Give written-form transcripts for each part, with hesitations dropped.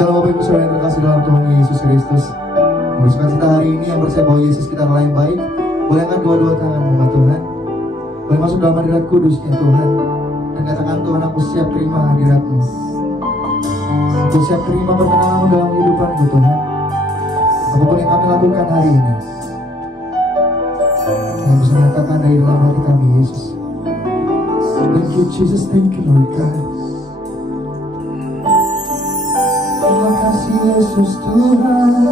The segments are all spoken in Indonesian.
Shalom Bapak Ibu Saudara yang terkasih dalam Tuhan Yesus Kristus. Bersukacita hari ini yang percaya bahwa Yesus kita adalah yang baik. Boleh angkat dua-dua tangan umat Tuhan. Boleh masuk dalam hadirat kudusnya Tuhan. Dan katakan, Tuhan, aku siap terima hadirat-Mu. Aku siap terima perkenanan-Mu dalam kehidupanku Tuhan. Apapun yang kami lakukan hari ini, kami bisa nyatakan dari dalam hati kami, Yesus. Thank you Jesus, thank you Lord God. Terima kasih Yesus Tuhan.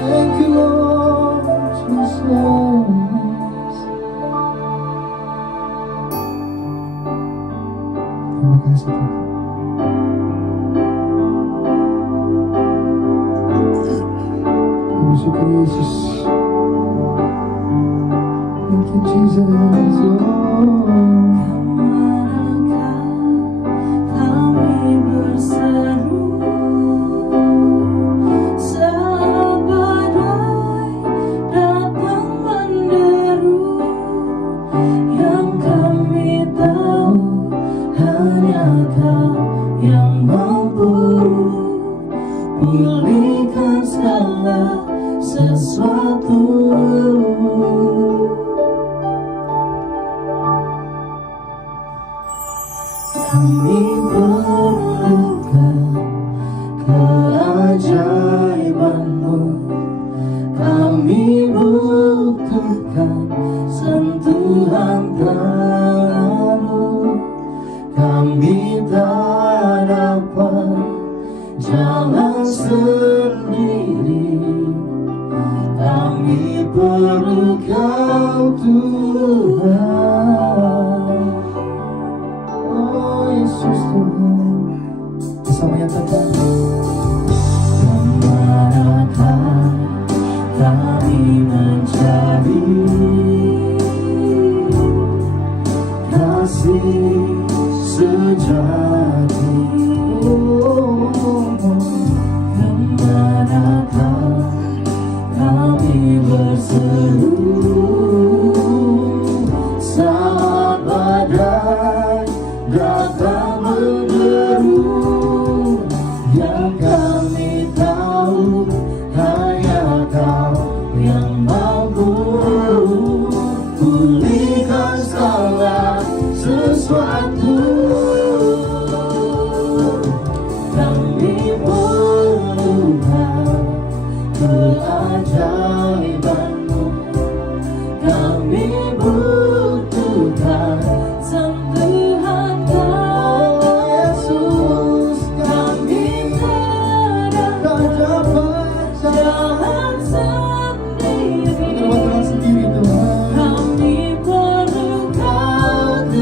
Thank you Lord Jesus. Terima kasih Tuhan. Bersyukur Yesus. Thank you Jesus. Kami berseru saat badai datang menderu, yang kami tahu hanya Kau yang mampu pulihkan segala sesuatu. Kami perlukan keajaiban-Mu, kami butuhkan sentuhan tangan-Mu. Kami tak dapat jalan sendiri, kami perlu Kau Tuhan. Oh Yesus Tuhan. Bersama yang terbaik. Kemanakah kami mencari kasih sejati? Kemanakah kami berseru saat badai datang menderu, yang kami tahu hanya Kau yang mampu pulihkan segala sesuatu. Kami perlukan keajaiban-Mu, kami butuhkan sentuhan Kau Yesus. Kami tak dapat jalan sendiri, Terbuat Tuhan sendiri Tuhan. kami perlu Kau Tuhan.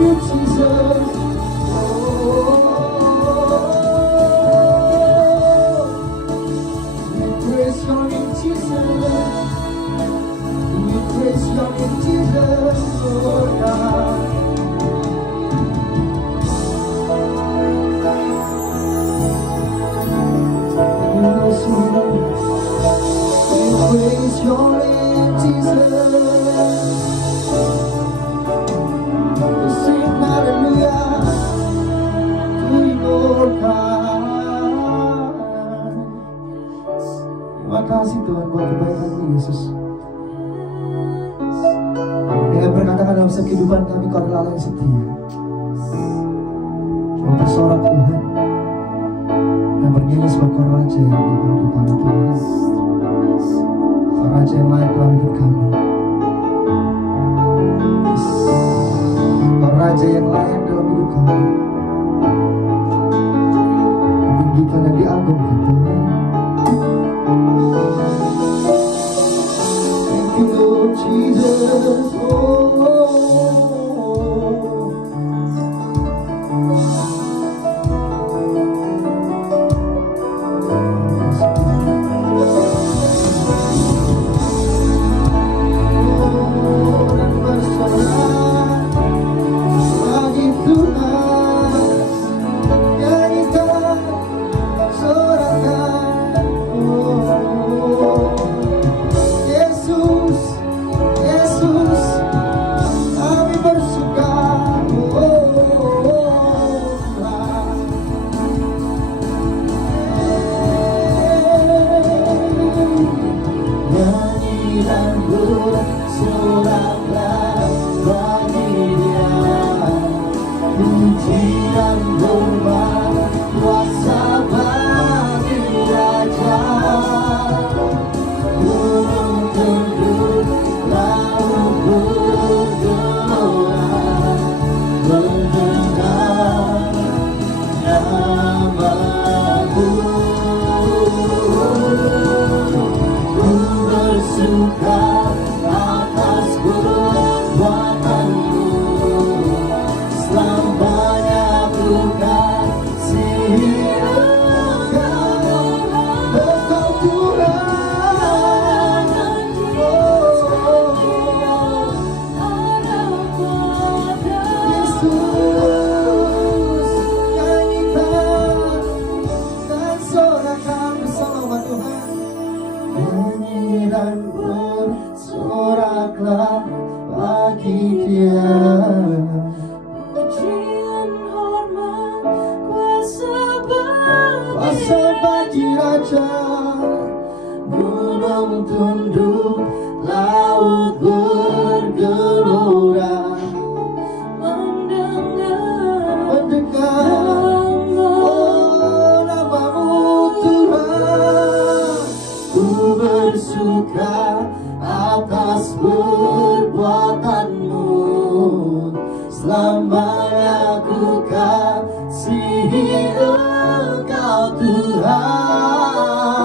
you Jesus. We praise your name Jesus. We praise your name Jesus, Lord God. Praise your name, Jesus. We sing hallelujah to you, Lord God. Terima kasih Tuhan buat kebaikan-Mu, Yesus. Yang berkatakan dalam setiap kehidupan kami, Kau adalah Allah yang setia. Kau bersorak Tuhan, dan bernyanyi sebagai Kau Raja yang dalam hidup kami Tuhan. Raja yang layak dalam hidup kami. Kau Raja yang layak dalam hidup kami. Ditinggikan dan diagungkan Tuhan. Thank you Lord Jesus. Gunung tunduk, laut bergelora, mendengar oh nama-Mu Tuhan. Ku bersuka atas perbuatan-Mu, selamanya ku kasihi Engkau Tuhan.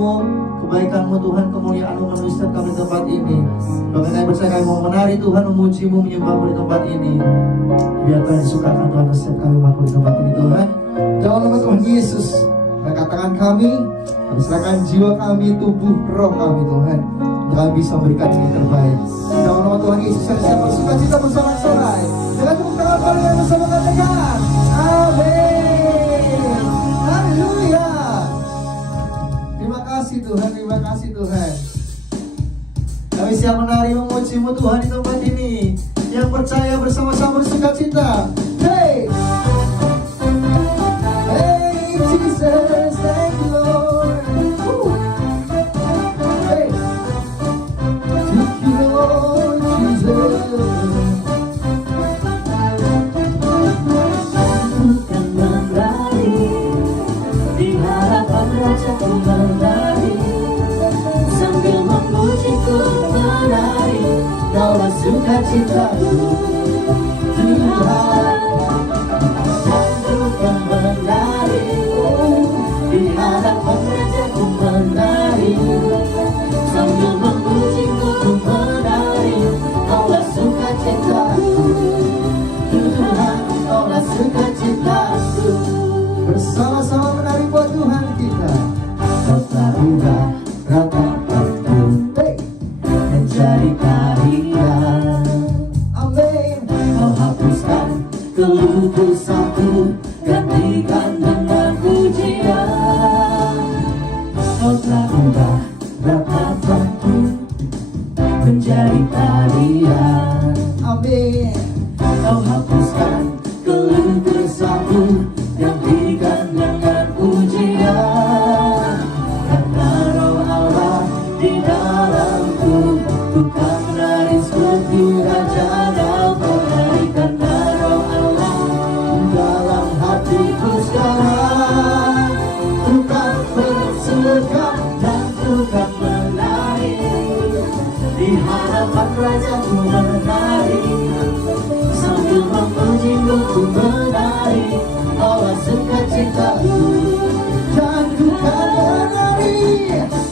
kasih-Mu, kebaikan-Mu Tuhan, kemuliaan-Mu menulis setiap kami di tempat ini. Bahkan kami percaya kami mau menari Tuhan, memuji-Mu, menyembah-Mu di tempat ini. Biar Tuhan disukakan Tuhan setiap kami umat-Mu di tempat ini Tuhan. Dalam nama Tuhan Yesus, angkat tangan kami, kami serahkan jiwa kami, tubuh, roh kami Tuhan, untuk kami bisa memberikan yang terbaik. Dalam nama Tuhan Yesus, kami siap bersuka cita bersorak-sorai. Dengan tepuk tangan kalian bersama katakan amin. Haleluya. Terima kasih Tuhan, terima kasih Tuhan. Kami siap menari memuji-Mu Tuhan di tempat ini. Yang percaya bersama-sama bersuka cita. Hey, hey Jesus, thank you Lord. Hey, thank you Lord Jesus. Bukan menari di hadapan Rajaku menari, sambil memuji-Ku menari, Kaulah sukacitaku Tuhan. Dan bukan menari di hadapan Rajaku menari, sambil memuji-Ku menari, Kaulah sukacitaku Tuhan, Kaulah sukacitaku. Bersama-sama menari buat Tuhan kita. Kau telah ubah ratapanku menjadi tarian. Amin. Kau hapuskan kelupusanku, gantikan dengan pujian. Kau telah ubah ratapanku menjadi tarian. Amin. Kau hapuskan kelupusanku, gantikan dengan pujian. Karena Roh Allah di dalamku, ku kan menari seperti Raja Daud menari. Karena Roh Allah dalam hatiku sekarang, ku kan bersuka dan ku kan menari. Di hadapan Rajaku menari, sambil memuji-Mu ku menari. Kaulah sukacitaku Dan ku kan menari.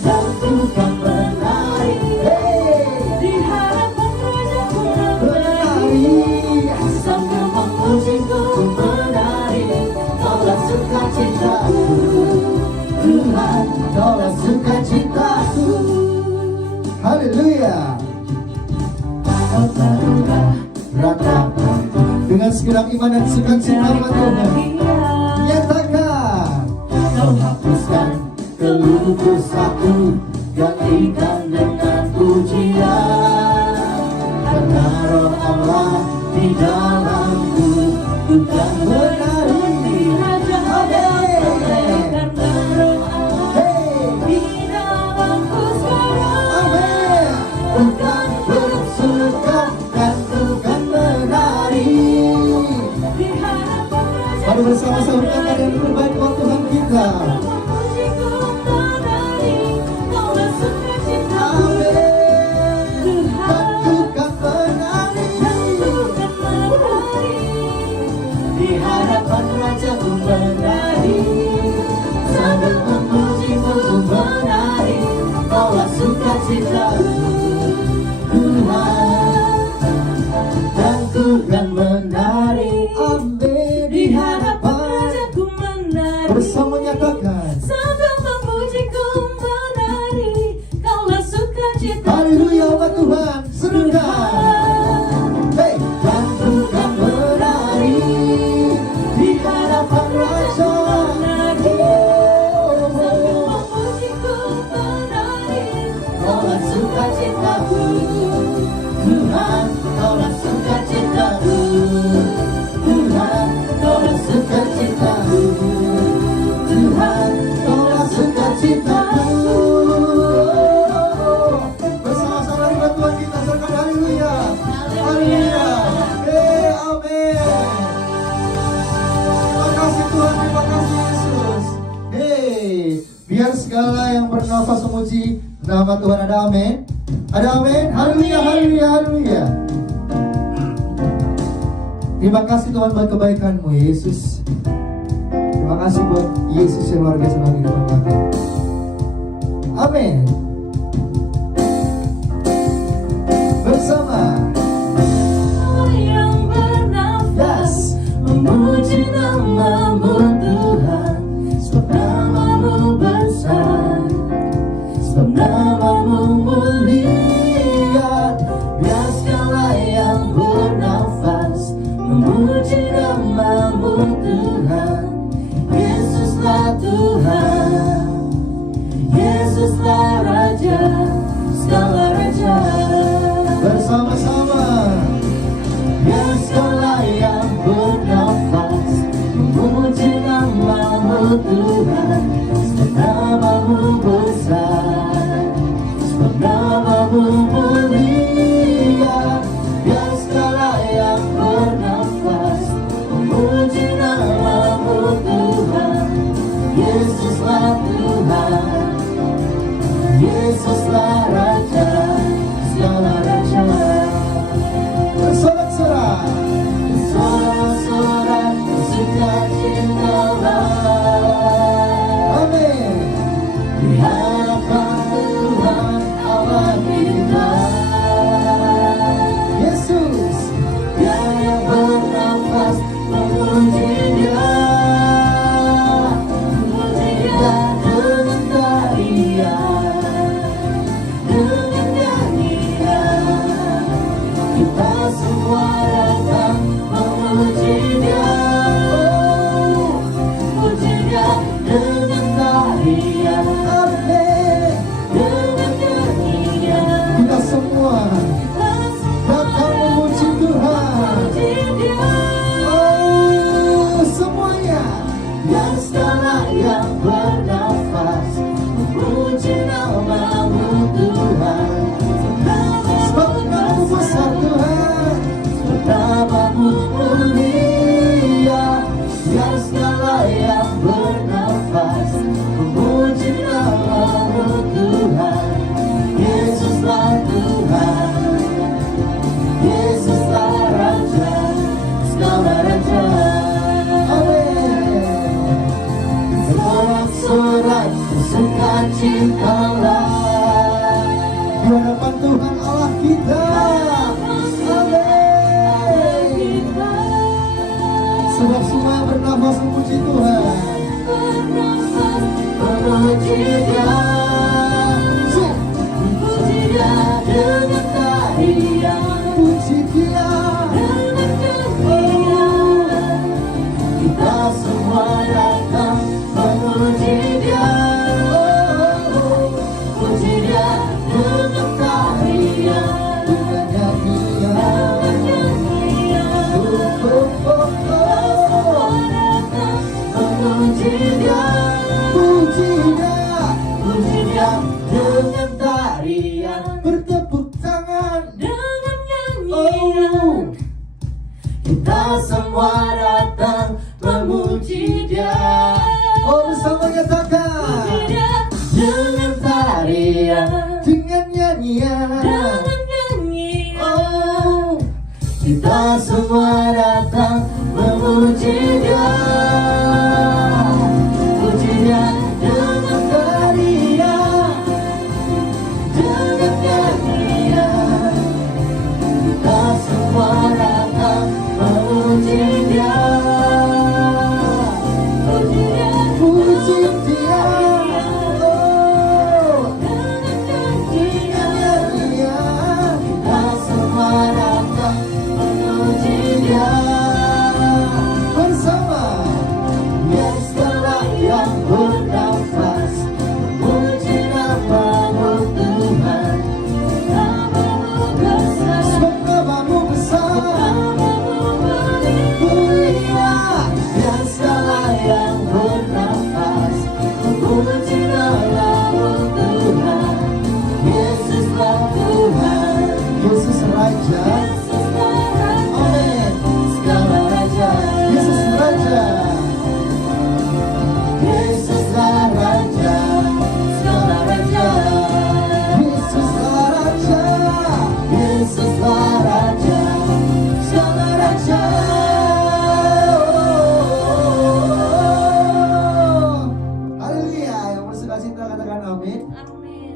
dan ku kan menari. Hey, Di hadapan Rajaku menari. menari, sambil memuji-Ku ku menari. Kaulah sukacitaku Tuhan, Kaulah sukacitaku. Haleluya. Kau telah ubah ratapanku Dengan segenap iman dan sukacita Tuhan, nyatakan Kau hapuskan kelupusanku, gantikan dengan pujian. Karena Roh Allah di dalamku, ku kan menari di Raja Daud. Karena Roh Allah di dalamku sekarang, amin. ku kan bersuka dan ku kan menari. Di hadapan Raja Mari bersama-sama katakan yang terbaik buat Tuhan kita. memuji-Ku menari, Kaulah sukacitaku Amin. Dan ku kan menari. di hadapan Rajaku menari, sambil memuji-Mu ku menari. Kaulah sukacitaku Tuhan, dan ku kan menari. Amin. Di hadapan Rajaku menari, Bersama nyatakan sambil memuji-Ku menari. Kaulah sukacitaku haleluya umat Tuhan. Serukan. Hey, dan ku kan menari. Di hadapan Raja menari, sambil memuji-Ku menari. Kaulah sukacitaku Tuhan, Kaulah sukacitaku Tuhan, Kaulah sukacitaku Tuhan, Kaulah sukacitaku. bersama-sama dengan Tuhan kita serkan haleluya. Haleluya. Hey, amin. Terima kasih Tuhan, terima kasih Yesus. Hey, biar segala yang bernafas memuji nama Tuhan. Ada amin. Ada amin. Haleluya, haleluya, haleluya. Terima kasih Tuhan buat kebaikan-Mu Yesus. Terima kasih buat Yesus yang luar biasa bagi kehidupan kami. Amin. Bersama yang bernafas memuji nama-Mu Tuhan, sebab nama-Mu besar, sebab nama-Mu mulia. Biarkanlah yang bernafas memuji nama-Mu Tuhan. Yesuslah Tuhan, Yesuslah Raja, segala raja. bersama-sama. Biarkanlah yang bernafas memuji nama-Mu Tuhan, sebab nama-Mu besar, sebab nama-Mu mulia. Biarkanlah yang bernafas memuji nama-Mu Tuhan. Yesuslah Tuhan, Yesuslah Raja, segala raja. Bersorak-sorak. Sorak-sorak sukacitalah, Amin. di hadapan Tuhan Allah kita. Yesus. Biar yang bernafas memuji Dia, memuji Dia dengan tarian, dengan nyanyian. Kita semua datang memuji Dia, memuji Dia dengan tarian, Amin. dengan nyanyian. Kita semua Kita semua datang memuji Tuhan. memuji Dia. Oh, semuanya. Dan segala yang bernafas memuji nama-Mu Tuhan. Sebab nama-Mu besar Tuhan. Sebab nama-Mu mulia. Dan segala yang bernafas memuji nama-Mu Tuhan. Yesuslah Tuhan, Yesuslah Raja, segala raja. Amin. Sorak-sorak sukacitalah, Di hadapan Tuhan Allah kita. Amin. Sebab semua yang bernafas memuji Tuhan. bernafas memuji Dia, memuji Dia dengan tarian, Puji Dia. dengan nyanyian. Kita semua datang memuji Dia, memuji Dia dengan tarian, Dengan nyanyian. dengan nyanyian. Oh, Memuji Dia, puji Dia. memuji Dia dengan tarian, Bertepuk tangan. dengan Oh, nyanyian. Kita semua datang memuji Dia, oh, bersama nyatakan. memuji Dia dengan tarian, Dengan nyanyian. dengan nyanyian. Oh, Kita semua datang memuji Dia, puji Dia dengan tarian, dengan nyanyian. Kita semua datang memuji Dia, puji Dia puji Dia. Oh, dengan dengan nyanyian. nyanyian. Kita semua datang memuji Dia. Bersama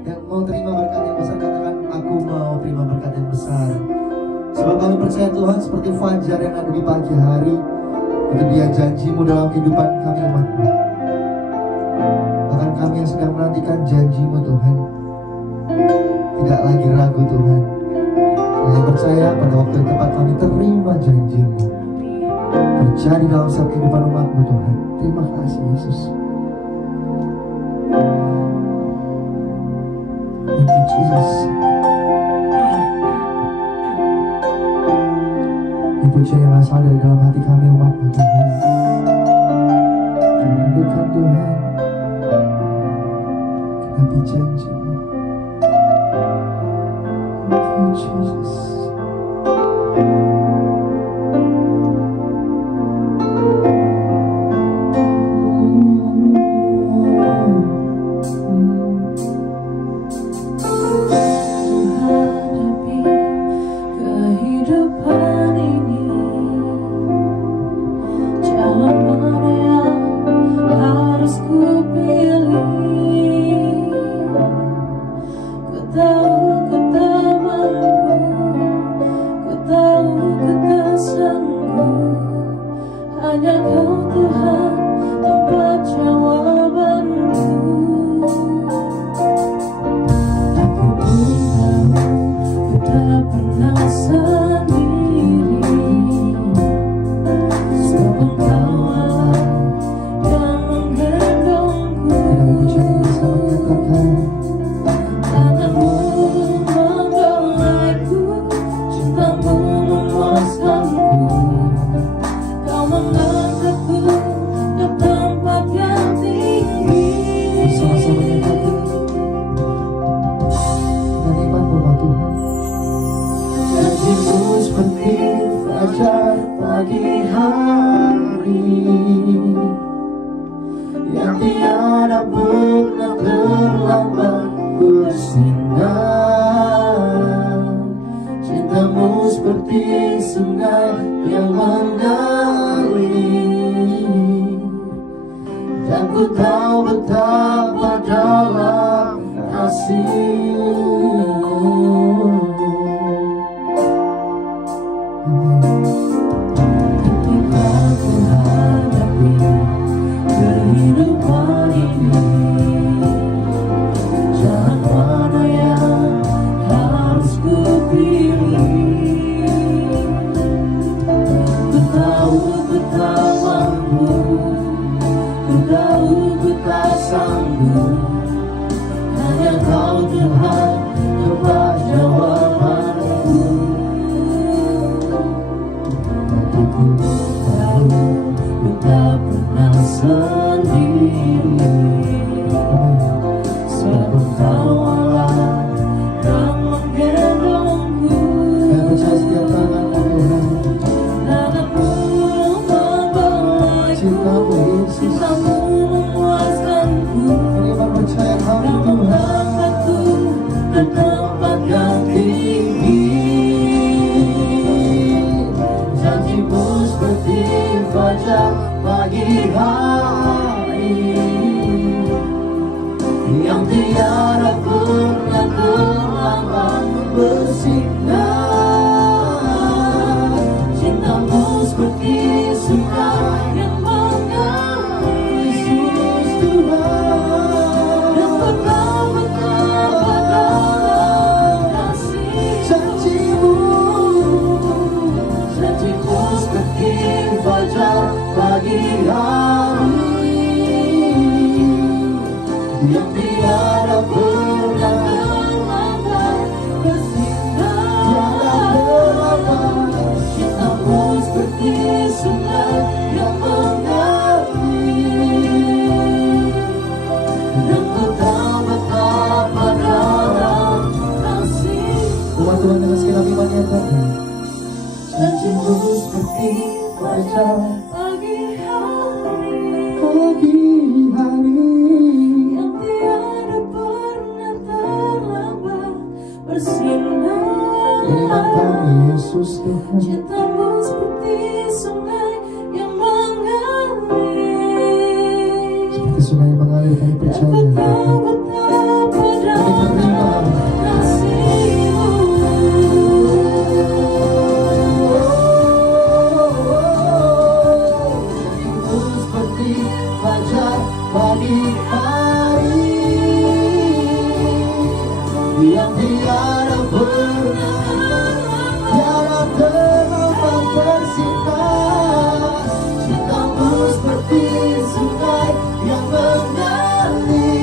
Yang mau terima berkat yang besar katakan, aku mau terima berkat yang besar. Sebab kami percaya Tuhan seperti fajar yang ada di pagi hari, itu dia janjimu dalam kehidupan kami umat-Mu. Bahkan kami yang sedang menantikan janjimu Tuhan, tidak lagi ragu Tuhan. Kami percaya pada waktu yang tepat kami terima janjimu terjadi dalam setiap kehidupan umat-Mu Tuhan. Terima kasih Yesus. Thank you Jesus. Puja yang asal dari dalam hati kami umat-Mu Tuhan. Rindukan Tuhan kenapi janji-Mu. Thank you Jesus. Hanya Kau Tuhan tempat jawabanku. Aku tahu ku tak pernah sendiri, sebab Engkau Allah yang menggendongku. Tanganmu menggolaiku, cintamu memuaskanku. Kau mengangkatku ke tempat yang tinggi. Bersama-sama nyatakan nikmat-Mu Tuhan. Janjimu seperti fajar pagi hari yang tiada pernah terlambat bersinar. Cintamu seperti sungai yang mengalir, dan ku tahu betapa dalam kasih-Mu. Ketika ku hadapi kehidupan ini, jalan mana yang harus ku pilih? Ku tahu ku tak mampu, ku tahu ku tak sanggup. Hanya Kau Tuhan tempat jawabanku. Aku tahu ku tak pernah sendiri, sebab Engkau Allah yang menggendongku. Kami percaya setiap tangan-Mu Tuhan. Tanganmu membelaiku, Cinta-Mu Yesus. cintamu memuaskanku. Kami percaya kami Kau Tuhan. mengangkatku ke tempat yang tinggi. Janji-Mu seperti fajar pagi hari yang tiada pernah terlambat bersinar. Cintamu seperti sungai yang mengalir, Yesus Tuhan, dan ku tahu betapa dalam kasih. Janji-Mu seperti fajar pagi hari yang tiada pernah terlambat bersinar. Cintamu seperti sungai yang mengalir, dan ku tahu betapa dalam kasih-Mu. Umat Tuhan dengan segenap iman nyatakan, Janji-Mu seperti fajar pagi hari yang tiada pernah terlambat bersinar. Dengan kami Yesus Tuhan. Cintamu seperti sungai yang mengalir, Seperti sungai yang mengalir kami percaya dan ku tahu betapa dalam yang tiada pernah, tiada terlambat tercinta. Cintamu seperti sungai yang mengalir,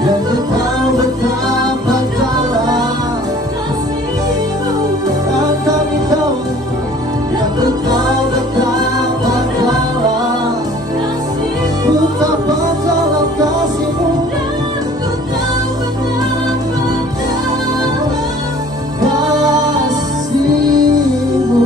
dan ku tahu betapa dalam kasih-Mu. dan kami tahu, dan ku tahu betapa dalam, Kasih-Mu. betapa dalam kasih-Mu, Dan ku tahu betapa dalam kasih-Mu.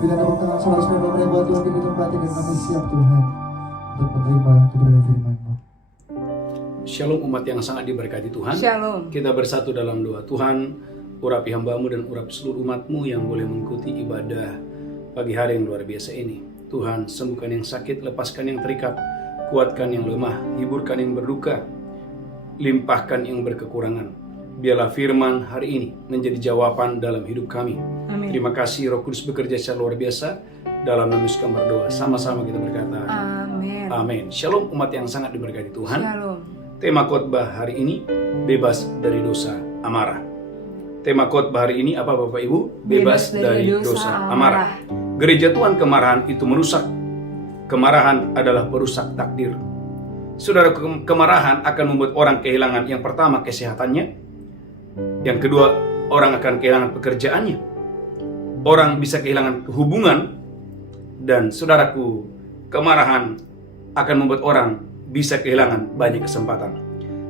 Bila tepuk tangan saudara-saudara Bapak buat Tuhan di tempat ini, dan kami siap Tuhan untuk menerima keberadaan firman-Mu. Shalom umat yang sangat diberkati Tuhan. Shalom. Kita bersatu dalam doa. Tuhan, urapi hamba-Mu dan urapi seluruh umat-Mu yang boleh mengikuti ibadah pagi hari yang luar biasa ini. Tuhan, sembuhkan yang sakit, lepaskan yang terikat, kuatkan yang lemah, hiburkan yang berduka, limpahkan yang berkekurangan. Biarlah firman hari ini menjadi jawaban dalam hidup kami. Amin. Terima kasih Roh Kudus bekerja secara luar biasa dalam meneruskan berdoa. Sama-sama kita berkata, Amin. Amin. Shalom umat yang sangat diberkati Tuhan. Shalom. Tema khotbah hari ini, bebas dari dosa amarah. Tema khotbah hari ini apa Bapak Ibu? Bebas dari dosa amarah. Gereja Tuhan, kemarahan itu merusak. Kemarahan adalah perusak takdir. Saudara, kemarahan akan membuat orang kehilangan yang pertama kesehatannya. Yang kedua, orang akan kehilangan pekerjaannya. Orang bisa kehilangan hubungan. Dan saudaraku, kemarahan akan membuat orang bisa kehilangan banyak kesempatan.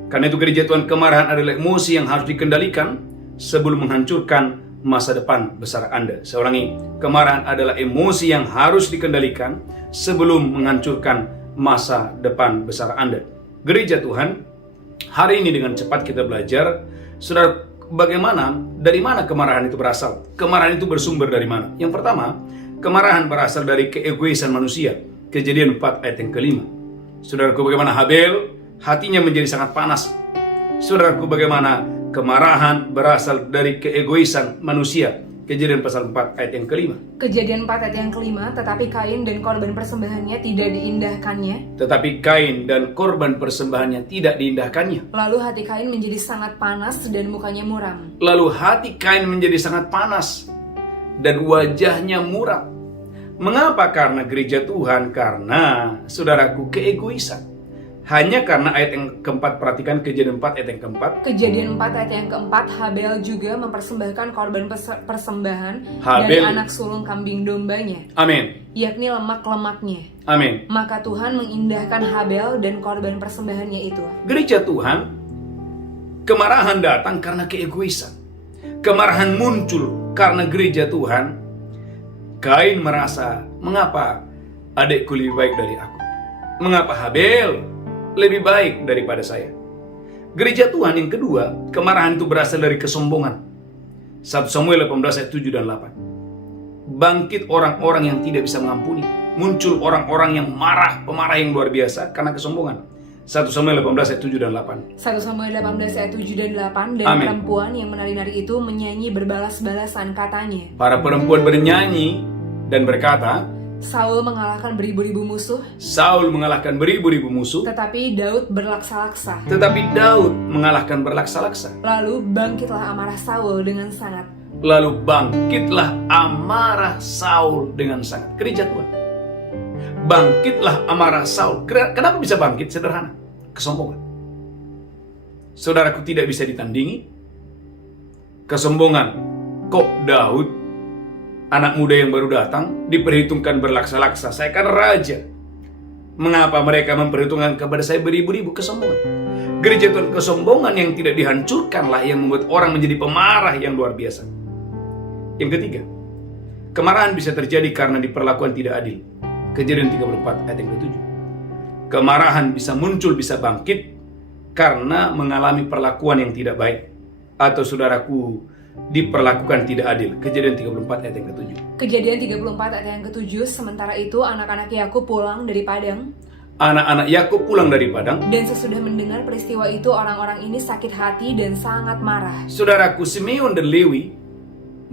Karena itu gereja Tuhan, kemarahan adalah emosi yang harus dikendalikan sebelum menghancurkan masa depan besar Anda. Saya ulangi, kemarahan adalah emosi yang harus dikendalikan sebelum menghancurkan masa depan besar Anda. Gereja Tuhan, hari ini dengan cepat kita belajar, saudara, bagaimana, dari mana kemarahan itu berasal? Kemarahan itu bersumber dari mana? Yang pertama, kemarahan berasal dari keegoisan manusia. Kejadian 4 ayat yang kelima. Saudaraku, bagaimana Habel hatinya menjadi sangat panas. Saudaraku, bagaimana kemarahan berasal dari keegoisan manusia. Kejadian pasal 4 ayat yang kelima. Kejadian 4 ayat yang kelima, tetapi Kain dan korban persembahannya tidak diindahkannya. Tetapi Kain dan korban persembahannya tidak diindahkannya. Lalu hati Kain menjadi sangat panas dan mukanya muram. Lalu hati Kain menjadi sangat panas dan wajahnya muram. Mengapa? Karena gereja Tuhan, karena saudaraku keegoisan. Hanya karena ayat yang keempat, perhatikan Kejadian 4 ayat yang keempat. Kejadian 4 ayat yang keempat, Habel juga mempersembahkan korban persembahan Habel. dari anak sulung kambing dombanya, Amin. yakni lemak-lemaknya. Amin. Maka Tuhan mengindahkan Habel dan korban persembahannya itu. Gereja Tuhan, kemarahan datang karena keegoisan. Kemarahan muncul karena gereja Tuhan. Kain merasa, mengapa adikku lebih baik dari aku? Mengapa Habel lebih baik daripada saya? Gereja Tuhan yang kedua, kemarahan itu berasal dari kesombongan. 1 Samuel 18 ayat 7 dan 8. Bangkit orang-orang yang tidak bisa mengampuni. Muncul orang-orang yang marah, pemarah yang luar biasa karena kesombongan. 1 Samuel 18 ayat 7 dan 8. 1 Samuel 18 ayat 7 dan 8. Dan Amin. perempuan yang menari-nari itu menyanyi berbalas-balasan katanya. Para perempuan bernyanyi dan berkata, Saul mengalahkan beribu-ribu musuh, Saul mengalahkan beribu-ribu musuh, tetapi Daud berlaksa-laksa. tetapi Daud mengalahkan berlaksa-laksa. Lalu bangkitlah amarah Saul dengan sangat. Lalu bangkitlah amarah Saul dengan sangat. Gereja Tuhan, bangkitlah amarah Saul. Kenapa bisa bangkit? Sederhana, kesombongan. Saudaraku, tidak bisa ditandingi kesombongan. Kok Daud, anak muda yang baru datang, diperhitungkan berlaksa-laksa? Saya kan raja. Mengapa mereka memperhitungkan kepada saya beribu-ribu? Kesombongan. Gereja Tuhan, kesombongan yang tidak dihancurkanlah yang membuat orang menjadi pemarah yang luar biasa. Yang ketiga, kemarahan bisa terjadi karena diperlakukan tidak adil. Kejadian 34 ayat yang ke-7. Kemarahan bisa muncul, bisa bangkit karena mengalami perlakuan yang tidak baik. Atau saudaraku, diperlakukan tidak adil. Kejadian 34 ayat yang ke-7. Kejadian 34 ayat yang ke-7. Sementara itu anak-anak Yakub pulang dari padang. Anak-anak Yakub pulang dari padang. Dan sesudah mendengar peristiwa itu, orang-orang ini sakit hati dan sangat marah. Saudaraku, Simeon dan Lewi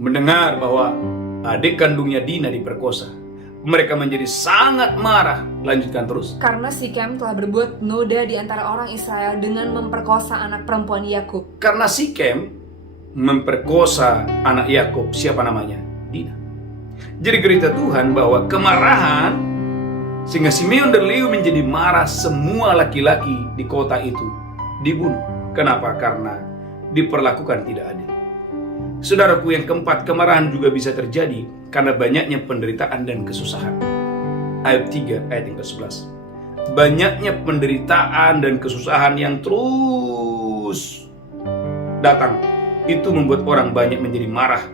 mendengar bahwa adik kandungnya Dina diperkosa. Mereka menjadi sangat marah. Lanjutkan terus. Karena Sikem telah berbuat noda di antara orang Israel dengan memperkosa anak perempuan Yakub. Karena Sikem memperkosa anak Yakub, siapa namanya? Dina. Jadi gereja Tuhan bahwa kemarahan sehingga Simeon dan Lewi menjadi marah, semua laki-laki di kota itu dibunuh. Kenapa? Karena diperlakukan tidak adil. Saudaraku, yang keempat, kemarahan juga bisa terjadi karena banyaknya penderitaan dan kesusahan. Ayat 3, ayat yang ke-11. Banyaknya penderitaan dan kesusahan yang terus datang, itu membuat orang banyak menjadi marah.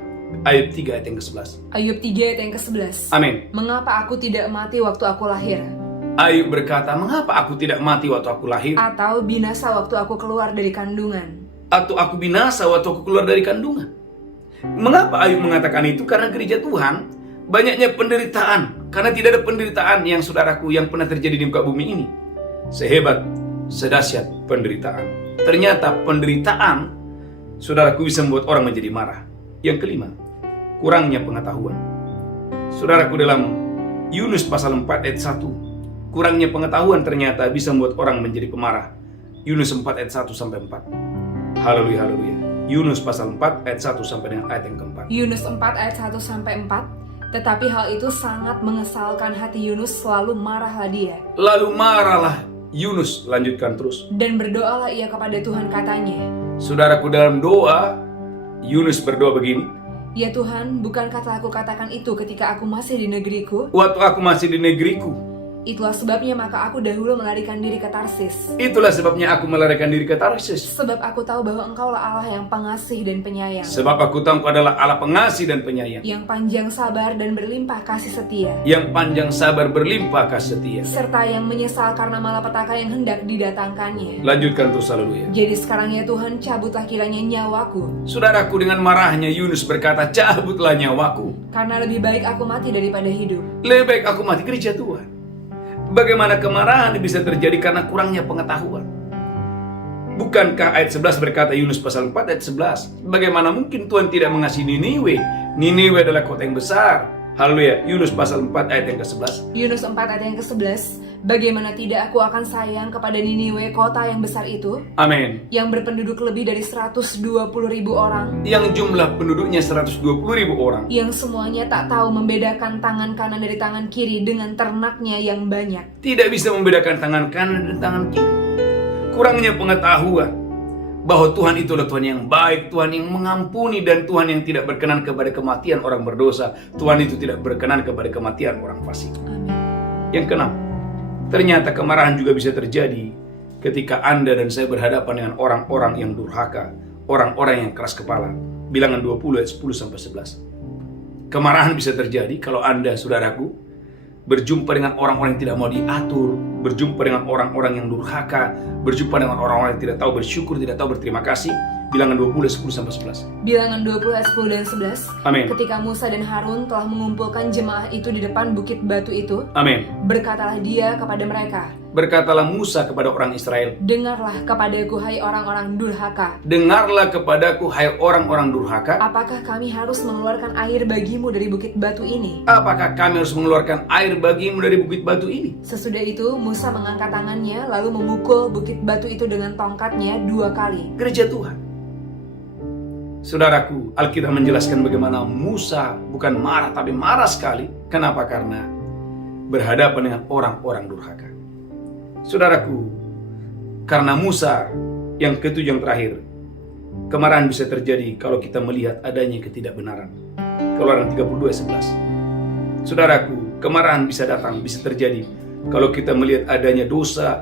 Ayat 3, ayat yang ke-11. Ayub 3 ayat yang ke-11. Amin. Mengapa aku tidak mati waktu aku lahir? Ayub berkata, mengapa aku tidak mati waktu aku lahir? Atau binasa waktu aku keluar dari kandungan? Atau aku binasa waktu aku keluar dari kandungan? Mengapa Ayub mengatakan itu? Karena gereja Tuhan banyaknya penderitaan. Karena tidak ada penderitaan yang saudaraku yang pernah terjadi di muka bumi ini sehebat, sedahsyat penderitaan. Ternyata penderitaan, saudaraku, bisa membuat orang menjadi marah. Yang kelima, kurangnya pengetahuan. Saudaraku, dalam Yunus pasal 4 ayat 1, kurangnya pengetahuan ternyata bisa membuat orang menjadi pemarah. Yunus 4 ayat 1 sampai 4. Haleluya, haleluya. Yunus pasal 4 ayat 1 sampai dengan ayat yang keempat. Yunus 4 ayat 1 sampai 4. Tetapi hal itu sangat mengesalkan hati Yunus, selalu marahlah dia. Lalu marahlah Yunus, lanjutkan terus. Dan berdoalah ia kepada Tuhan, katanya, Saudaraku, dalam doa Yunus berdoa begini, ya Tuhan, bukankah telah aku katakan itu ketika aku masih di negeriku? waktu aku masih di negeriku. Itulah sebabnya maka aku dahulu melarikan diri ke Tarsis. Itulah sebabnya aku melarikan diri ke Tarsis. Sebab aku tahu bahwa Engkaulah Allah yang pengasih dan penyayang, Sebab aku tahu Engkau adalah Allah pengasih dan penyayang, yang panjang sabar dan berlimpah kasih setia, yang panjang sabar berlimpah kasih setia. serta yang menyesal karena malapetaka yang hendak didatangkannya. Lanjutkan terus, haleluya. Jadi sekarang ya Tuhan, cabutlah kiranya nyawaku, Saudaraku, dengan marahnya Yunus berkata, cabutlah nyawaku. karena lebih baik aku mati daripada hidup. Lebih baik aku mati. Gereja Tuhan, bagaimana kemarahan bisa terjadi karena kurangnya pengetahuan? Bukankah ayat 11 berkata, Yunus pasal 4 ayat 11, bagaimana mungkin Tuhan tidak mengasihi Niniwe? Niniwe adalah kota yang besar. Haleluya. Yunus pasal 4 ayat yang ke-11. Yunus 4 ayat yang ke-11. Bagaimana tidak aku akan sayang kepada Niniwe, kota yang besar itu, Amin. yang berpenduduk lebih dari 120.000 orang, Yang jumlah penduduknya 120.000 orang, yang semuanya tak tahu membedakan tangan kanan dari tangan kiri dengan ternaknya yang banyak. tidak bisa membedakan tangan kanan dan tangan kiri. Kurangnya pengetahuan bahwa Tuhan itu adalah Tuhan yang baik, Tuhan yang mengampuni, dan Tuhan yang tidak berkenan kepada kematian orang berdosa. Tuhan itu tidak berkenan kepada kematian orang fasik. Amin. Yang keenam, ternyata kemarahan juga bisa terjadi ketika Anda dan saya berhadapan dengan orang-orang yang durhaka, orang-orang yang keras kepala. Bilangan 20 ayat 10 sampai 11. Kemarahan bisa terjadi kalau Anda, saudaraku, berjumpa dengan orang-orang yang tidak mau diatur, berjumpa dengan orang-orang yang durhaka, berjumpa dengan orang-orang yang tidak tahu bersyukur, tidak tahu berterima kasih. Bilangan 20 ayat 10 sampai 11. Bilangan 20 ayat 10 dan 11. Amin. Ketika Musa dan Harun telah mengumpulkan jemaah itu di depan bukit batu itu, Amin. berkatalah dia kepada mereka, Berkatalah Musa kepada orang Israel, dengarlah kepadaku hai orang-orang durhaka. dengarlah kepadaku hai orang-orang durhaka. Apakah kami harus mengeluarkan air bagimu dari bukit batu ini? Apakah kami harus mengeluarkan air bagimu dari bukit batu ini? Sesudah itu Musa mengangkat tangannya lalu memukul bukit batu itu dengan tongkatnya 2 kali. Gereja Tuhan, saudaraku, Alkitab menjelaskan bagaimana Musa bukan marah tapi marah sekali. Kenapa? Karena berhadapan dengan orang-orang durhaka. Saudaraku, karena Musa, yang ketujuh, yang terakhir, kemarahan bisa terjadi kalau kita melihat adanya ketidakbenaran. Keluaran 32 ayat 11. Saudaraku, kemarahan bisa datang, bisa terjadi kalau kita melihat adanya dosa,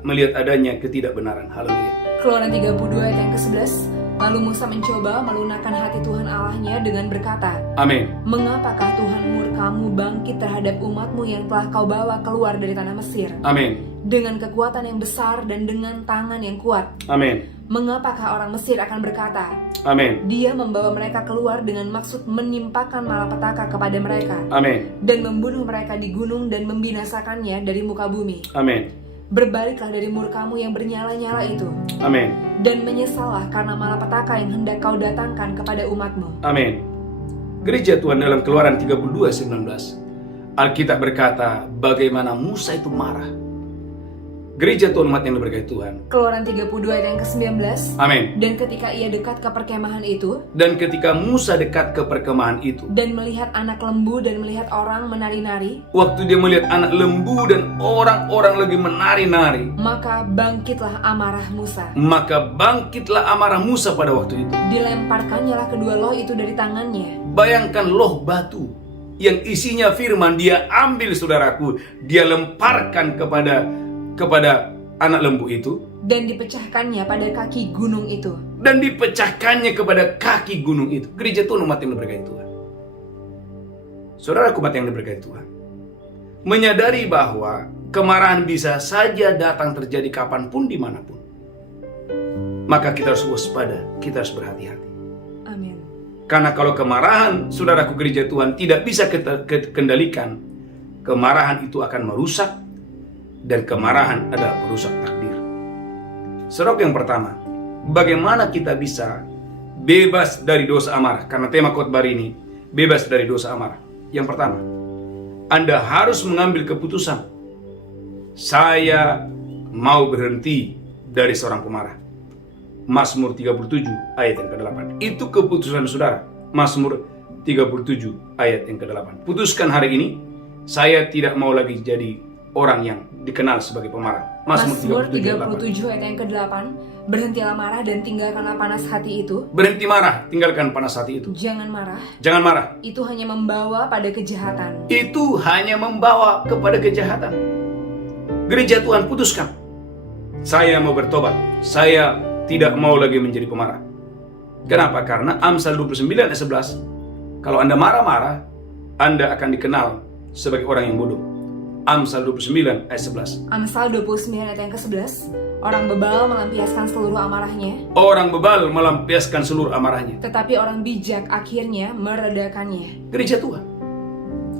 melihat adanya ketidakbenaran. Haleluya. Keluaran 32 ayat yang ke-11. Lalu Musa mencoba melunakkan hati Tuhan Allahnya dengan berkata, Amin. mengapakah Tuhan murkamu bangkit terhadap umatmu yang telah kau bawa keluar dari tanah Mesir Amin. dengan kekuatan yang besar dan dengan tangan yang kuat? Amin. Mengapakah orang Mesir akan berkata, Amin. dia membawa mereka keluar dengan maksud menimpakan malapetaka kepada mereka Amin. dan membunuh mereka di gunung dan membinasakannya dari muka bumi? Amin. Berbaliklah dari murkamu yang bernyala-nyala itu, Amin. dan menyesallah karena malapetaka yang hendak kau datangkan kepada umatmu. Amin. Gereja Tuhan, dalam Keluaran 32 ayat 19, Alkitab berkata bagaimana Musa itu marah. Gereja Tuhan umat yang diberkati Tuhan. Keluaran 32 ayat yang ke-19. Amin. Dan ketika ia dekat ke perkemahan itu, Dan ketika Musa dekat ke perkemahan itu, dan melihat anak lembu dan melihat orang menari-nari, waktu dia melihat anak lembu dan orang-orang lagi menari-nari, maka bangkitlah amarah Musa. maka bangkitlah amarah Musa pada waktu itu. Dilemparkannyalah kedua loh itu dari tangannya. Bayangkan loh batu yang isinya firman dia ambil, saudaraku, dia lemparkan kepada anak lembu itu, Dan dipecahkannya pada kaki gunung itu. dan dipecahkannya kepada kaki gunung itu. Gereja Tuhan umat yang diberkati Tuhan. Saudara umat yang diberkati Tuhan, menyadari bahwa kemarahan bisa saja datang terjadi kapanpun dimanapun, maka kita harus waspada, kita harus berhati-hati. Amin. Karena kalau kemarahan, saudaraku gereja Tuhan, tidak bisa kita kendalikan, kemarahan itu akan merusak, dan kemarahan adalah merusak takdir. Saudara, yang pertama, bagaimana kita bisa bebas dari dosa amarah? Karena tema khotbah ini, bebas dari dosa amarah. Yang pertama, Anda harus mengambil keputusan, saya mau berhenti dari seorang pemarah. Mazmur 37 ayat yang ke-8. Itu keputusan saudara. Mazmur 37 ayat yang ke-8. Putuskan hari ini, saya tidak mau lagi jadi orang yang dikenal sebagai pemarah. Mazmur 37 ayat yang ke-8. Berhentilah marah dan tinggalkanlah panas hati itu. Berhenti marah, tinggalkan panas hati itu. Jangan marah. Jangan marah. Itu hanya membawa pada kejahatan. Itu hanya membawa kepada kejahatan. Gereja Tuhan, putuskan, saya mau bertobat. Saya tidak mau lagi menjadi pemarah. Kenapa? Karena Amsal 29 ayat 11, kalau Anda marah-marah, Anda akan dikenal sebagai orang yang bodoh. Amsal 29 ayat 11. Amsal 29 ayat yang ke-11. Orang bebal melampiaskan seluruh amarahnya, Orang bebal melampiaskan seluruh amarahnya. tetapi orang bijak akhirnya meredakannya. Gereja Tuhan,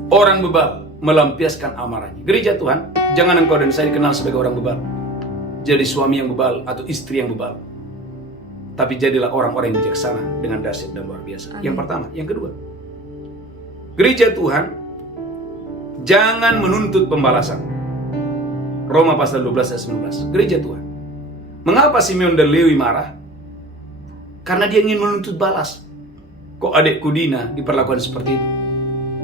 orang bebal melampiaskan amarahnya. Gereja Tuhan, jangan engkau dan saya dikenal sebagai orang bebal, jadi suami yang bebal atau istri yang bebal. Tapi jadilah orang-orang yang bijaksana dengan dahsyat dan luar biasa. Amin. Yang pertama. Yang kedua, gereja Tuhan, jangan menuntut pembalasan. Roma pasal 12 ayat 19. Gereja Tuhan, mengapa Simeon dan Lewi marah? Karena dia ingin menuntut balas. Kok adikku Dina diperlakukan seperti itu?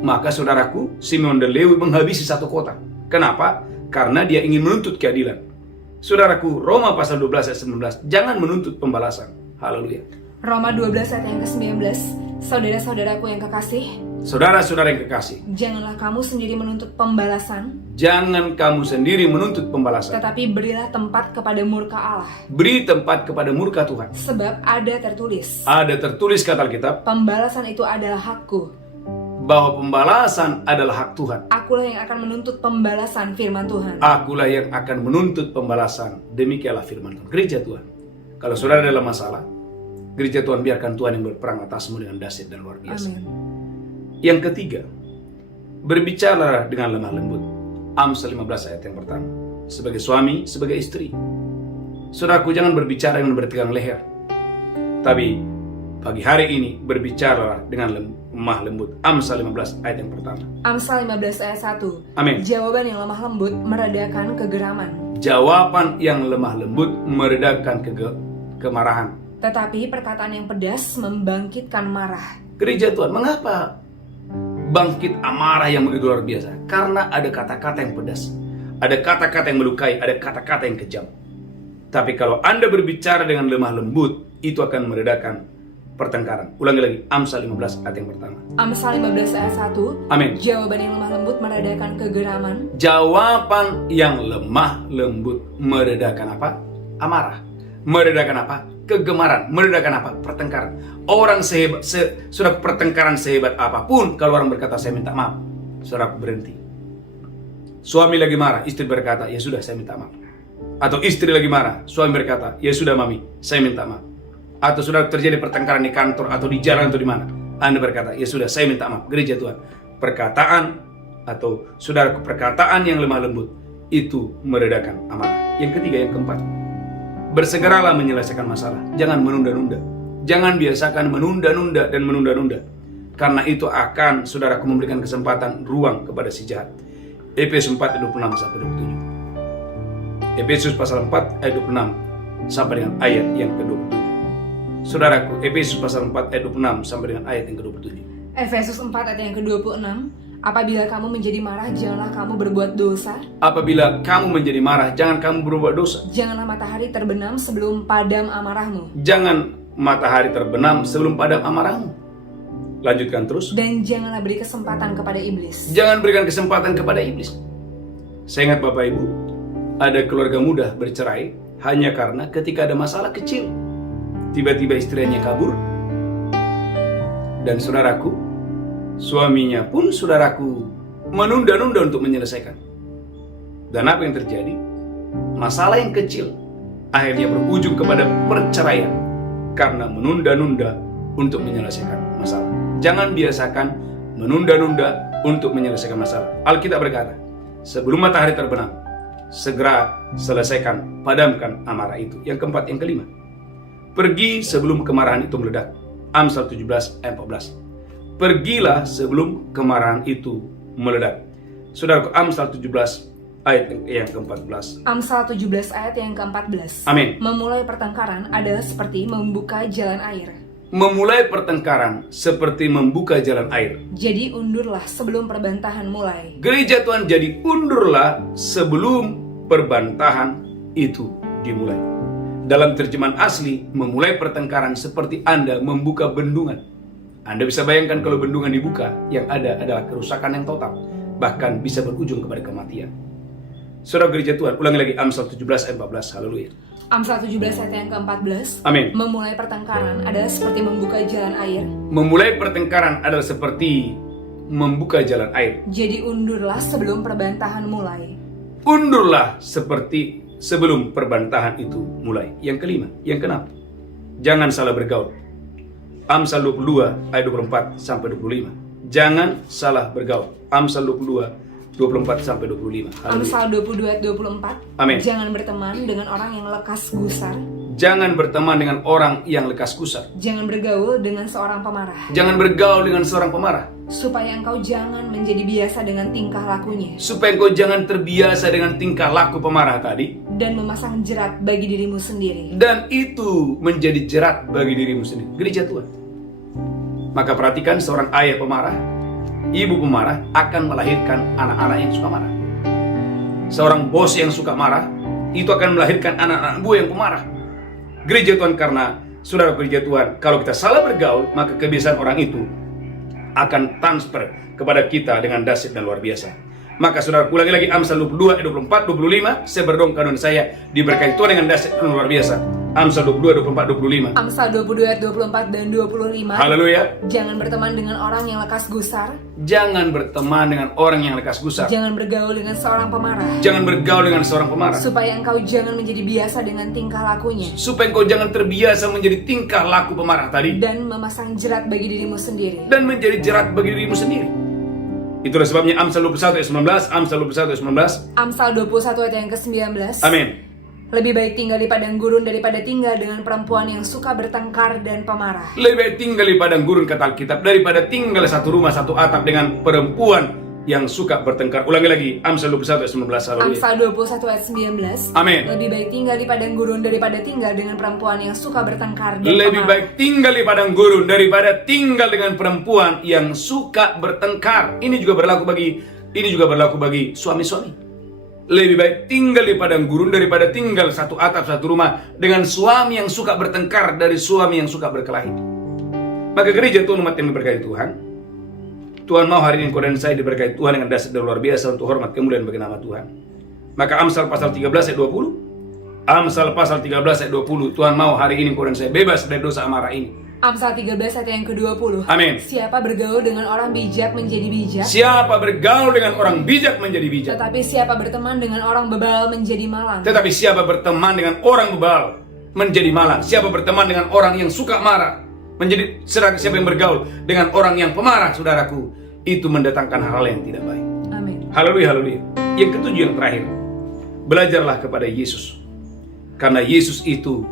Maka saudaraku, Simeon dan Lewi menghabisi satu kota. Kenapa? Karena dia ingin menuntut keadilan. Saudaraku, Roma pasal 12 ayat 19, jangan menuntut pembalasan. Haleluya. Roma 12 ayat yang ke-19. Saudara-saudaraku yang kekasih, Saudara-saudara yang kekasih, janganlah kamu sendiri menuntut pembalasan, jangan kamu sendiri menuntut pembalasan. tetapi berilah tempat kepada murka Allah. Beri tempat kepada murka Tuhan. Sebab ada tertulis, Ada tertulis kata Alkitab pembalasan itu adalah hakku. bahwa pembalasan adalah hak Tuhan. Akulah yang akan menuntut pembalasan, firman Tuhan. Akulah yang akan menuntut pembalasan. Demikianlah firman Tuhan. Gereja Tuhan, kalau saudara dalam masalah, gereja Tuhan, biarkan Tuhan yang berperang atasmu dengan dahsyat dan luar biasa. Amin. Yang ketiga, berbicara dengan lemah lembut. Amsal 15 ayat yang pertama. Sebagai suami, sebagai istri, saudaraku, jangan berbicara dengan bertegang leher. Tapi pagi hari ini berbicara dengan lemah lembut. Amsal 15 ayat yang pertama. Amsal 15 ayat 1. Amin. Jawaban yang lemah lembut meredakan kegeraman, Jawaban yang lemah lembut meredakan kemarahan. tetapi perkataan yang pedas membangkitkan marah. Gereja Tuhan, mengapa bangkit amarah yang begitu luar biasa? Karena ada kata-kata yang pedas, ada kata-kata yang melukai, ada kata-kata yang kejam. Tapi kalau Anda berbicara dengan lemah lembut, itu akan meredakan pertengkaran. Ulangi lagi, Amsal 15 ayat yang pertama. Amsal 15 ayat 1. Amin. Jawaban yang lemah lembut meredakan kegeraman, Jawaban yang lemah lembut meredakan apa? Amarah. Meredakan apa? Kegemaran. Meredakan apa? Pertengkaran. Orang sudah pertengkaran sehebat apapun, kalau orang berkata saya minta maaf, saudara berhenti. Suami lagi marah, istri berkata ya sudah saya minta maaf. Atau istri lagi marah, suami berkata ya sudah mami saya minta maaf. Atau sudah terjadi pertengkaran di kantor atau di jalan atau di mana, Anda berkata ya sudah saya minta maaf. Gereja Tuhan, perkataan atau saudara, perkataan yang lemah lembut itu meredakan amarah. Yang ketiga, yang keempat, bersegeralah menyelesaikan masalah. Jangan menunda-nunda. Jangan biasakan menunda-nunda dan menunda-nunda. karena itu akan saudaraku memberikan kesempatan ruang kepada si jahat. Efesus 4 ayat 26 sampai 27. Efesus pasal 4 ayat 26 sampai dengan ayat yang ke-27. Saudaraku, Efesus pasal 4 ayat 26 sampai dengan ayat yang ke-27. Efesus 4 ayat yang ke-26. Apabila kamu menjadi marah, janganlah kamu berbuat dosa. Apabila kamu menjadi marah, jangan kamu berbuat dosa. Janganlah matahari terbenam sebelum padam amarahmu. Jangan matahari terbenam sebelum padam amarahmu. Lanjutkan terus. Dan janganlah beri kesempatan kepada iblis. Jangan berikan kesempatan kepada iblis. Saya ingat Bapak Ibu, ada keluarga muda bercerai hanya karena ketika ada masalah kecil, tiba-tiba istrinya kabur. Dan saudaraku, suaminya pun saudaraku menunda-nunda untuk menyelesaikan. Dan apa yang terjadi? Masalah yang kecil akhirnya berujung kepada perceraian karena menunda-nunda untuk menyelesaikan masalah. Jangan biasakan menunda-nunda untuk menyelesaikan masalah. Alkitab berkata, sebelum matahari terbenam, segera selesaikan, padamkan amarah itu. Yang keempat, yang kelima, pergi sebelum kemarahan itu meledak. Amsal 17 ayat 14. Pergilah sebelum kemarahan itu meledak. Saudaraku, Amsal 17 ayat yang ke-14. Amsal 17 ayat yang ke-14. Amin. Memulai pertengkaran adalah seperti membuka jalan air. Memulai pertengkaran seperti membuka jalan air. Jadi undurlah sebelum perbantahan mulai. Gereja Tuhan, jadi undurlah sebelum perbantahan itu dimulai. Dalam terjemahan asli, memulai pertengkaran seperti Anda membuka bendungan. Anda bisa bayangkan kalau bendungan dibuka, yang ada adalah kerusakan yang total, bahkan bisa berujung kepada kematian. Saudara gereja Tuhan, ulangi lagi Amsal 17 ayat 14. Haleluya. Amsal 17 ayat yang ke-14. Amin. Memulai pertengkaran adalah seperti membuka jalan air. Memulai pertengkaran adalah seperti membuka jalan air. Jadi undurlah sebelum perbantahan mulai. Undurlah seperti sebelum perbantahan itu mulai. Yang kelima, yang keenam, jangan salah bergaul. Amsal 22 ayat 24 sampai 25. Jangan salah bergaul. Amsal 22 24 sampai 25. Haleluya. Amsal 22 ayat 24. Amin. Jangan berteman dengan orang yang lekas gusar. Jangan berteman dengan orang yang lekas gusar. Jangan bergaul dengan seorang pemarah. Jangan bergaul dengan seorang pemarah. Supaya engkau jangan menjadi biasa dengan tingkah lakunya. Supaya engkau jangan terbiasa dengan tingkah laku pemarah tadi. Dan memasang jerat bagi dirimu sendiri. Dan itu menjadi jerat bagi dirimu sendiri. Gereja Tuhan, maka perhatikan, seorang ayah pemarah, ibu pemarah akan melahirkan anak-anak yang suka marah. Seorang bos yang suka marah, itu akan melahirkan anak-anak buah yang pemarah. Gereja Tuhan, karena saudara gereja Tuhan, kalau kita salah bergaul, maka kebiasaan orang itu akan transfer kepada kita dengan dahsyat dan luar biasa. Maka saudara, ulangi lagi Amsal 22, 24, 25. Saya berdoa dan saya diberkati Tuhan dengan dahsyat dan luar biasa. Amsal 22, 24, 25. Amsal 22 ayat 24 dan 25. Haleluya. Jangan berteman dengan orang yang lekas gusar. Jangan berteman dengan orang yang lekas gusar. Jangan bergaul dengan seorang pemarah. Jangan bergaul dengan seorang pemarah. Supaya engkau jangan menjadi biasa dengan tingkah lakunya. Supaya engkau jangan terbiasa menjadi tingkah laku pemarah tadi. Dan memasang jerat bagi dirimu sendiri. Dan menjadi jerat bagi dirimu sendiri. Itulah sebabnya Amsal 21 ayat 19. Amsal 21 ayat 19. Amsal 21 ayat yang ke-19. Amin. Lebih baik tinggal di padang gurun daripada tinggal dengan perempuan yang suka bertengkar dan pemarah. Lebih baik tinggal di padang gurun, kata Alkitab, daripada tinggal satu rumah satu atap dengan perempuan yang suka bertengkar. Ulangi lagi Amsal 21 ayat 19. Haleluya. Amsal 21 ayat 19. Amin. Lebih baik tinggal di padang gurun daripada tinggal dengan perempuan yang suka bertengkar dan Lebih pemarah. baik tinggal di padang gurun daripada tinggal dengan perempuan yang suka bertengkar. Ini juga berlaku bagi suami-suami. Lebih baik tinggal di padang gurun daripada tinggal satu atap satu rumah dengan suami yang suka bertengkar dari suami yang suka berkelahi. Maka gereja Tuhan, umat yang diberkati Tuhan, Tuhan mau hari ini kau dan saya diberkati Tuhan dengan dahsyat dan luar biasa untuk hormat kemuliaan bagi nama Tuhan. Maka Amsal pasal 13 ayat 20. Amsal pasal 13 ayat 20. Tuhan mau hari ini kau dan saya bebas dari dosa amarah ini. Amsal 13 ayat yang ke-20. Amin. Siapa bergaul dengan orang bijak menjadi bijak. Siapa bergaul dengan orang bijak menjadi bijak. Tetapi siapa berteman dengan orang bebal menjadi malang. Tetapi siapa berteman dengan orang bebal menjadi malang. Siapa berteman dengan orang yang suka marah menjadi sedang. Siapa yang bergaul dengan orang yang pemarah, saudaraku, itu mendatangkan hal yang tidak baik. Amin. Haleluya, haleluya. Yang ketujuh, yang terakhir, belajarlah kepada Yesus, karena Yesus itu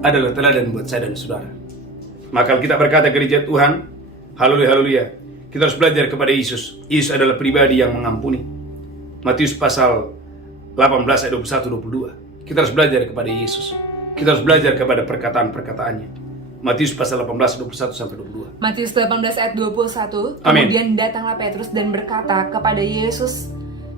adalah teladan buat saya dan saudara. Maka kita berkata gereja Tuhan, Haleluya, haleluya. Kita harus belajar kepada Yesus. Yesus adalah pribadi yang mengampuni. Matius pasal 18 ayat 21-22. Kita harus belajar kepada Yesus. Kita harus belajar kepada perkataan-perkataannya. Matius pasal 18 21-22. Matius 18 ayat 21. Amin. Kemudian datanglah Petrus dan berkata kepada Yesus,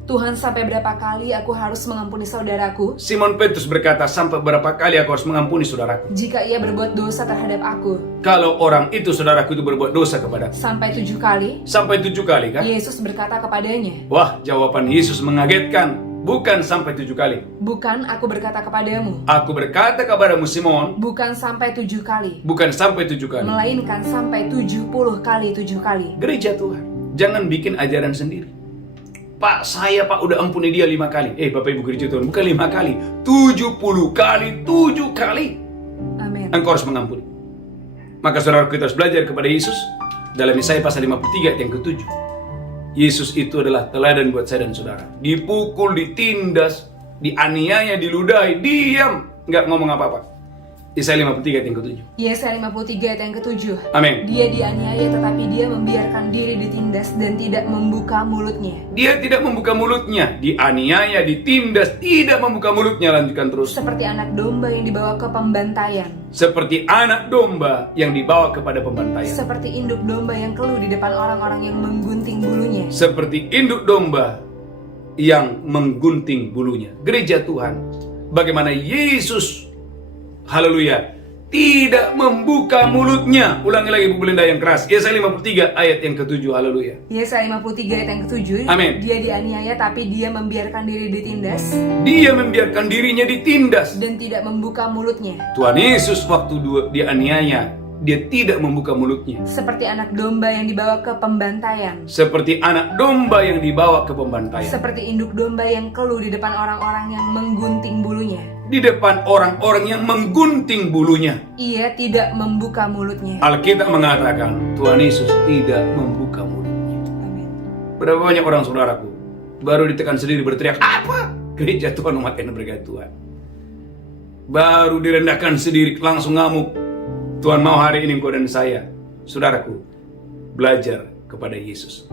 Tuhan, sampai berapa kali aku harus mengampuni saudaraku Simon Petrus berkata, sampai berapa kali aku harus mengampuni saudaraku jika ia berbuat dosa terhadap aku? kalau orang itu, saudaraku itu berbuat dosa kepadaku? Sampai 7 kali. Sampai 7 kali kan? Yesus berkata kepadanya, Wah, jawaban Yesus mengagetkan. Bukan sampai 7 kali. bukan aku berkata kepadamu, Aku berkata kepadamu Simon, bukan sampai 7 kali, bukan sampai 7 kali. melainkan sampai 70 kali 7 kali. Gereja Tuhan, jangan bikin ajaran sendiri. Pak, saya Pak udah ampuni dia 5 kali. Bapak Ibu gereja Tuhan, bukan 5 kali, 70 kali 7 kali Amin. engkau harus mengampuni. Maka saudara, kita harus belajar kepada Yesus dalam Yesaya pasal 53 ayat yang ke-7. Yesus itu adalah teladan buat saya dan saudara. Dipukul, ditindas, dianiaya, diludahi, diam, nggak ngomong apa-apa. Yesaya 53 ayat yang ke-7. Yesaya 53 ayat yang ke-7. Amin. Dia dianiaya tetapi dia membiarkan diri ditindas dan tidak membuka mulutnya. Dia tidak membuka mulutnya, dianiaya, ditindas, tidak membuka mulutnya. Lanjutkan terus. Seperti anak domba yang dibawa ke pembantaian. Seperti anak domba yang dibawa kepada pembantaian. Seperti induk domba yang keluh di depan orang-orang yang menggunting bulunya. Seperti induk domba yang menggunting bulunya. Gereja Tuhan, bagaimana Yesus, haleluya, tidak membuka mulutnya. Ulangi lagi Bu Belinda yang keras. Yesaya 53 ayat yang ke-7. Haleluya. Yesaya 53 ayat yang ke-7. Amin. Dia dianiaya tapi dia membiarkan diri ditindas Dia membiarkan dirinya ditindas. dan tidak membuka mulutnya. Tuhan Yesus waktu dianiaya, dia tidak membuka mulutnya. Seperti anak domba yang dibawa ke pembantaian. Seperti anak domba yang dibawa ke pembantaian. Seperti induk domba yang keluh di depan orang-orang yang menggunting bulunya. Di depan orang-orang yang menggunting bulunya. Ia tidak membuka mulutnya. Alkitab mengatakan Tuhan Yesus tidak membuka mulutnya. Amin. Berapa banyak orang saudaraku baru ditekan sendiri berteriak, apa? Gereja Tuhan, umat yang berkat Tuhan. Baru direndahkan sendiri langsung ngamuk. Tuhan mau hari ini engkau dan saya, saudaraku, belajar kepada Yesus.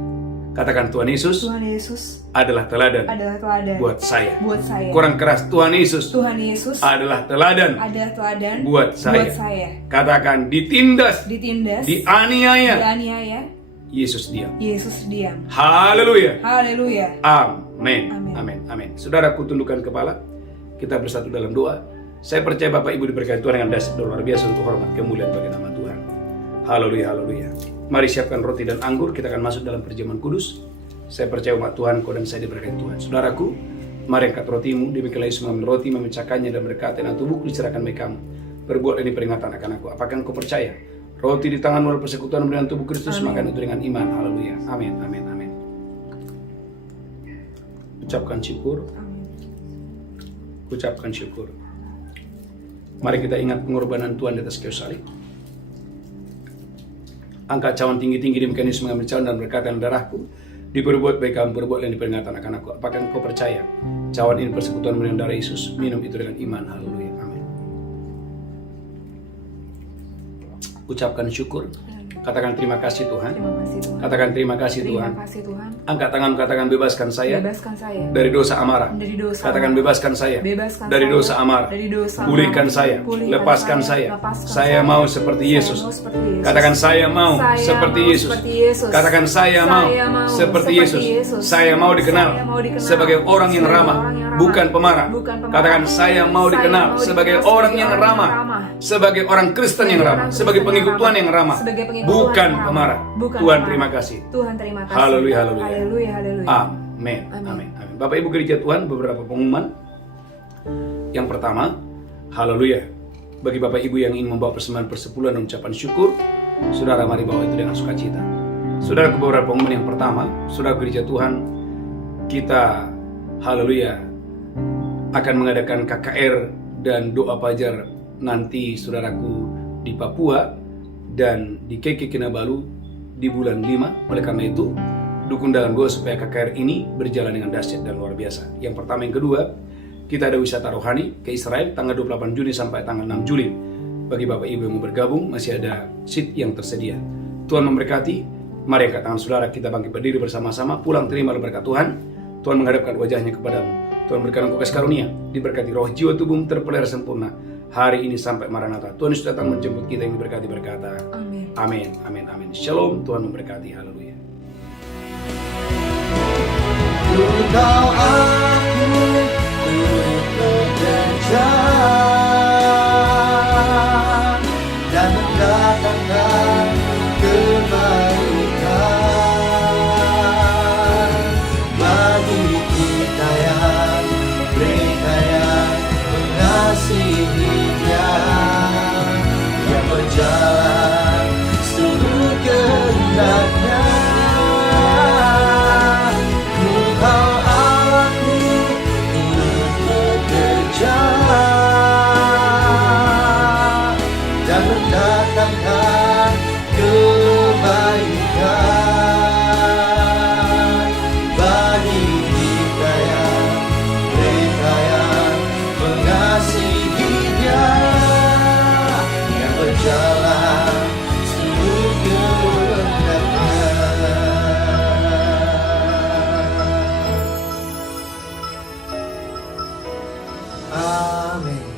Katakan, Tuhan Yesus Tuhan Yesus adalah teladan adalah teladan buat saya. buat saya. Kurang keras, Tuhan Yesus Tuhan Yesus adalah teladan adalah teladan buat saya. Katakan, ditindas, Ditindas, dianiaya, dianiaya, Yesus diam. Yesus diam. Haleluya. Haleluya. Amin. Amin. Amin. Amin. Saudaraku, tundukkan kepala. Kita bersatu dalam doa. Saya percaya Bapak Ibu diberkati Tuhan dengan dahsyat dan luar biasa untuk hormat kemuliaan bagi nama Tuhan. Haleluya, haleluya. Mari siapkan roti dan anggur, kita akan masuk dalam perjamuan kudus. Saya percaya umat Tuhan, kau dan saya diberkati Tuhan. Saudaraku, mari angkat rotimu, demikianlah Yesus mengambil roti, memecahkannya dan berkata, "Dan tubuhku diserahkan bagi kamu. Perbuat ini peringatan akan aku." Apakah engkau percaya? Roti di tangan melalui persekutuan dengan tubuh Kristus, makan itu dengan iman. Haleluya. Amin, amin, amin. Ucapkan syukur. Ucapkan syukur. Mari kita ingat pengorbanan Tuhan di atas kayu salib. Angkat cawan tinggi-tinggi, demikian Yesus mengambil cawan dan berkata, "Darahku diperbuat baik kamu, berbuat yang diperingatan akan aku." Apakah engkau percaya? Cawan ini persekutuan dengan darah Yesus. Minum itu dengan iman. Haleluya. Amin. Ucapkan syukur. Katakan terima kasih Tuhan. Terima kasih Tuhan. Katakan terima kasih Tuhan. Terima kasih Tuhan. Angkat tangan, katakan bebaskan saya Bebaskan saya dari dosa amarah. dari dosa. Katakan bebaskan saya Bebaskan dari saya dosa amarah. dari dosa. Pulihkan saya, Pulihkan lepaskan saya. Lepaskan Saya mau seperti Saya Yesus. mau seperti Yesus. Katakan saya mau Saya seperti mau Yesus. seperti Yesus. Katakan saya mau seperti Yesus. Saya mau dikenal Saya mau dikenal sebagai orang yang sebagai ramah, orang yang ramah, bukan pemarah. bukan pemarah. Katakan saya mau Saya dikenal mau sebagai dikenal orang sebagai yang orang yang ramah, ramah. sebagai orang Kristen yang Sebagai ramah, orang sebagai Kristen pengikut yang Tuhan ramah. yang ramah, Sebagai pengikut bukan Tuhan yang ramah. pemarah. Bukan Tuhan pemarah. terima kasih. Tuhan terima kasih. Haleluya, haleluya. Haleluya, haleluya. Amin. Amin. Amin. Bapak Ibu gereja Tuhan, beberapa pengumuman. Yang pertama, haleluya. Bagi Bapak Ibu yang ingin membawa persembahan persepuluhan dan ucapan syukur, saudara mari bawa itu dengan sukacita. Saudara, ke beberapa pengumuman. Yang pertama, saudara gereja Tuhan, kita haleluya akan mengadakan KKR dan doa pajar nanti saudaraku di Papua dan di KK Kinabalu di bulan 5. Oleh karena itu, dukung dengan gue supaya KKR ini berjalan dengan dahsyat dan luar biasa. Yang pertama. Yang kedua, kita ada wisata rohani ke Israel tanggal 28 Juni sampai tanggal 6 Juli. Bagi Bapak Ibu yang mau bergabung, masih ada seat yang tersedia. Tuhan memberkati. Mari angkat tangan saudara, kita bangkit berdiri bersama-sama. Pulang terima berkat Tuhan. Tuhan menghadapkan wajahnya kepadamu. Tuhan berikan engkau kasih karunia, diberkati roh jiwa tubuhmu terpelihara sempurna hari ini sampai Maranatha. Tuhan Yesus datang menjemput kita yang diberkati, berkata Amin. amin, amin, amin. Shalom, Tuhan memberkati. Haleluya. Engkau aku bekerja dan mendatangkan kebaikan bagi kita yang mereka yang mengasihi Dia, yang berjalan seluruh kehendaknya. Engkau aku turut bekerja dan mendatangkan kebaikan bagi kita yang mereka yang mengasihi Dia, yang berjalan seluruh kehendaknya. Amin.